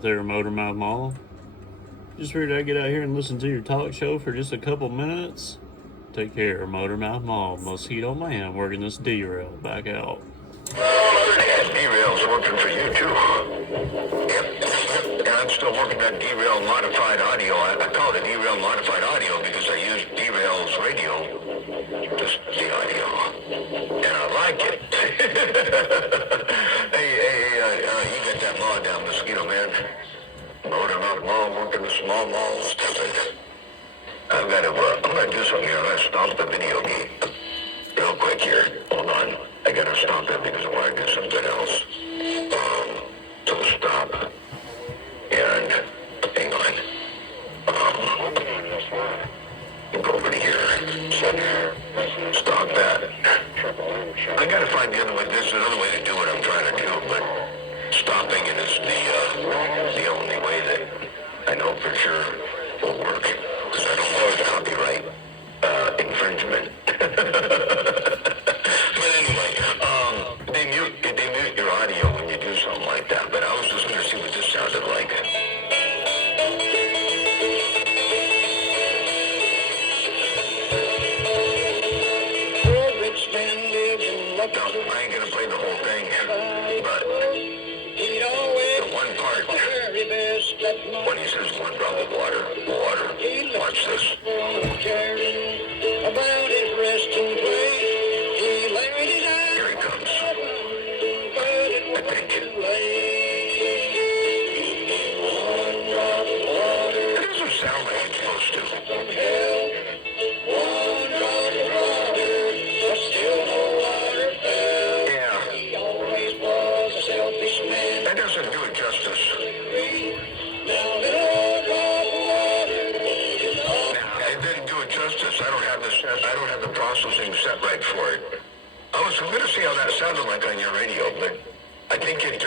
out there, Motormouth Mall. Just figured I'd get out here and listen to your talk show for just a couple minutes. Take care, Motormouth Mall. Mosquito Man working this derail back out. Derail's working for you too. Yep. And I'm still working that derail modified audio. I call it derail modified audio because I use derail's radio, just the audio, and I like it. Hey, you got that law down, Mosquito Man. Motormouth Mall working the small malls. I'm gonna do something here. I'm gonna stop the video game real quick here. Hold on. I gotta stop it because I want to do something else. So stop. And hang on. Go over to here. Stop that. I gotta find the other way. There's another way to do what I'm trying to do, but stopping it is the only way that I know for sure will work. Because I don't want copyright infringement. But anyway, they mute your audio when you do something like that. But I was just going to see what this sounded like. No, I ain't going to play the whole thing. But the one part, when he says one drop of water, watch this. About his resting place, he laid it out. Here it comes. I think. It doesn't sound like it's supposed to. Yeah. That doesn't do it justice. It didn't do it justice. I don't have the processing set right for it. I was going to see how that sounded like on your radio, but I think it,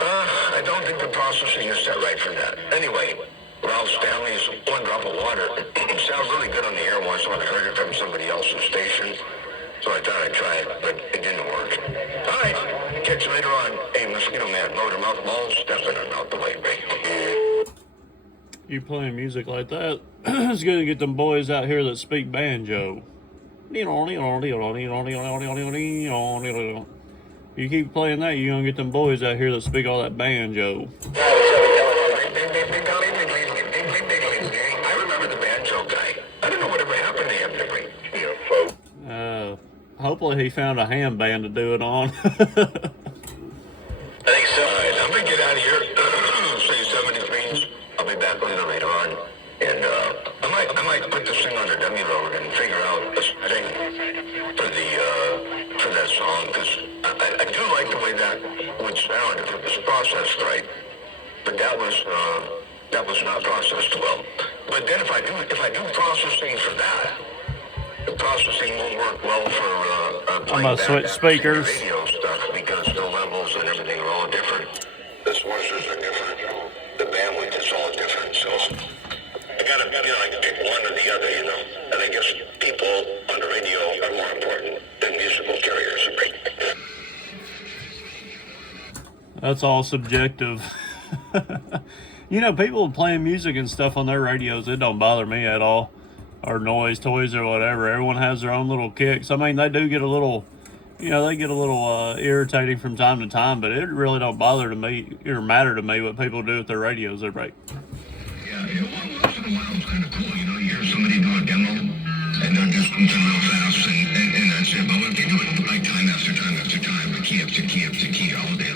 I don't think the processing is set right for that. Anyway, Ralph Stanley's One Drop of Water sounds really good on the air once when I heard it from somebody else's station. So I thought I'd try it, but it didn't work. All right, catch you later on. Hey, Mosquito Man, Motormouth Mall, stepping on out the way, break. You playing music like that, it's gonna get them boys out here that speak banjo. You keep playing that, you're gonna get them boys out here that speak all that banjo. I remember the banjo guy. I don't know whatever happened to him. Hopefully he found a ham band to do it on. I think so. All right, I'm gonna get out of here. Say 73s. I'll be back a little later on, and I might put this thing on the dummy load and figure out a thing for that song because I do like the way that would sound if it was processed right, but that was not processed well. But then if I do processing for that, the processing won't work well for I'm gonna switch speakers. Radio stuff because the levels and everything are all different. The sources are different. The bandwidth is all different. So I gotta like pick one or the other, And I guess people on the radio are more important than musical carriers, right? That's all subjective. People playing music and stuff on their radios, it don't bother me at all. Or noise, toys, or whatever. Everyone has their own little kicks. I mean, they do get a little, they get a little irritating from time to time, but it really don't bother to me or matter to me what people do with their radios. They're right. Yeah, once in a while it's kind of cool, you hear somebody do a demo, and they're just moving real fast, and that's it. But if they do it like time after time after time, key up to key up to key all day